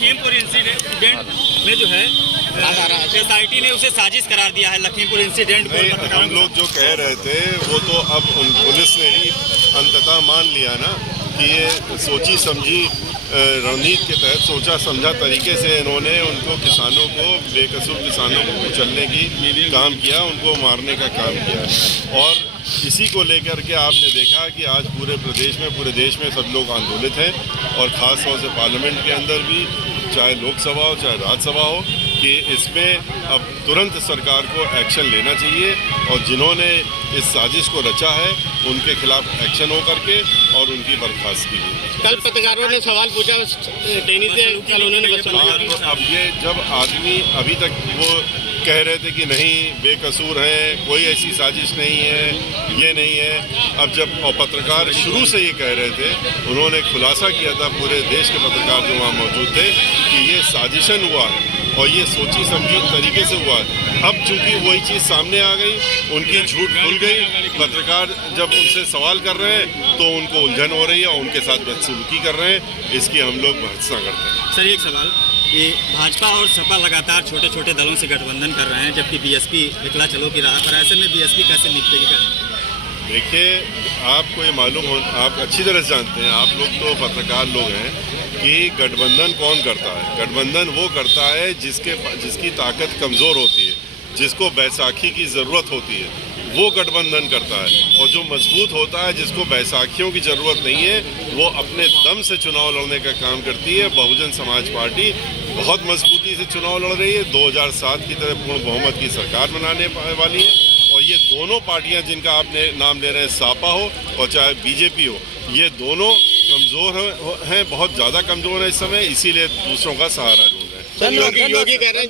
Lakhimpur incident में जो है SIT ने उसे साजिश करार दिया है। लखीमपुर इंसिडेंट को हम लोग जो कह रहे थे वो तो अब पुलिस ने ही अंततः मान लिया ना कि ये सोची समझी रणनीति के तहत सोचा समझा तरीके से इन्होंने उनको किसानों को, बेकसूर किसानों को कुचलने की काम किया, उनको मारने का काम किया। और इसी को लेकर के आपने देखा कि आज पूरे प्रदेश में, पूरे देश में सब लोग आंदोलित हैं और ख़ास तौर से पार्लियामेंट के अंदर भी, चाहे लोकसभा हो चाहे राज्यसभा हो, कि इसमें अब तुरंत सरकार को एक्शन लेना चाहिए और जिन्होंने इस साजिश को रचा है उनके खिलाफ एक्शन हो करके और उनकी बर्खास्तगी की। कल पत्रकारों ने सवाल पूछा टेनिस से, कल उन्होंने तो अब ये जब आदमी अभी तक वो कह रहे थे कि नहीं बेकसूर हैं, कोई ऐसी साजिश नहीं है, ये नहीं है, अब जब और पत्रकार शुरू से ये कह रहे थे, उन्होंने खुलासा किया था पूरे देश के पत्रकार जो वहाँ मौजूद थे कि ये साजिशन हुआ है और ये सोची समझी तरीके से हुआ है। अब चूंकि वही चीज़ सामने आ गई, उनकी झूठ खुल गई, पत्रकार जब उनसे सवाल कर रहे हैं तो उनको उलझन हो रही है और उनके साथ बदसलूकी कर रहे हैं, इसकी हम लोग भर्त्सना करते हैं। सर एक सवाल, ये भाजपा और सपा लगातार छोटे छोटे दलों से गठबंधन कर रहे हैं जबकि BSP निकला चलो की राह पर, ऐसे में BSP कैसे निकलेगी? देखिए, आपको ये मालूम हो, आप अच्छी तरह से जानते हैं, आप लोग तो पत्रकार लोग हैं, कि गठबंधन कौन करता है। गठबंधन वो करता है जिसकी ताकत कमज़ोर होती है, जिसको बैसाखी की ज़रूरत होती है, वो गठबंधन करता है। और जो मजबूत होता है, जिसको बैसाखियों की ज़रूरत नहीं है, वो अपने दम से चुनाव लड़ने का काम करती है। बहुजन समाज पार्टी बहुत मजबूती से चुनाव लड़ रही है, 2007 की तरह पूर्ण बहुमत की सरकार बनाने वाली है। और ये दोनों पार्टियां जिनका आपने नाम ले रहे हैं, सपा हो और चाहे BJP हो, ये दोनों कमज़ोर हैं, बहुत ज़्यादा कमज़ोर है इस समय, इसीलिए दूसरों का सहारा ढूंढ रहे हैं। योगी कह रहे हैं